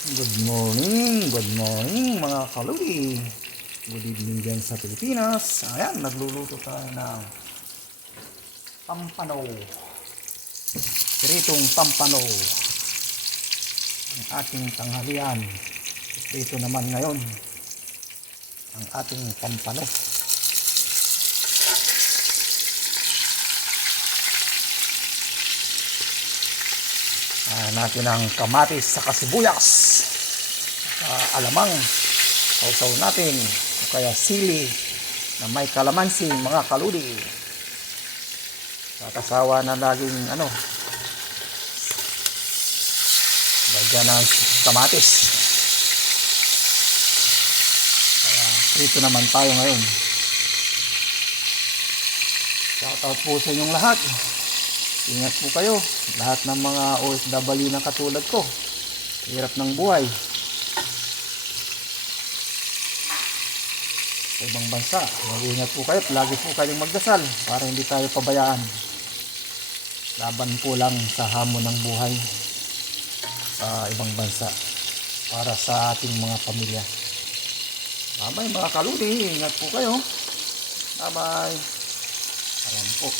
Good morning mga kaludi. Good evening din sa Pilipinas. Ayan, nagluluto tayo ng pampano. Piritong pampano. Ang ating tanghalian. Ito naman ngayon ang ating pampano. Natin ang kamatis sa kasibuyas, alamang, sausaw natin, o kaya sili na may kalamansi mga kaludi. Kakasawa na laging lagyan ng kamatis. Kaya prito naman tayo ngayon. Shoutout po sa inyong lahat. Ingat po kayo, lahat ng mga OFW na katulad ko. Hirap ng buhay sa ibang bansa. Mag-ingat po kayo, lagi po kayong magdasal para hindi tayo pabayaan. Laban po lang sa hamon ng buhay sa ibang bansa para sa ating mga pamilya. Bye bye mga kaludi, ingat po kayo. Bye bye. Alam po.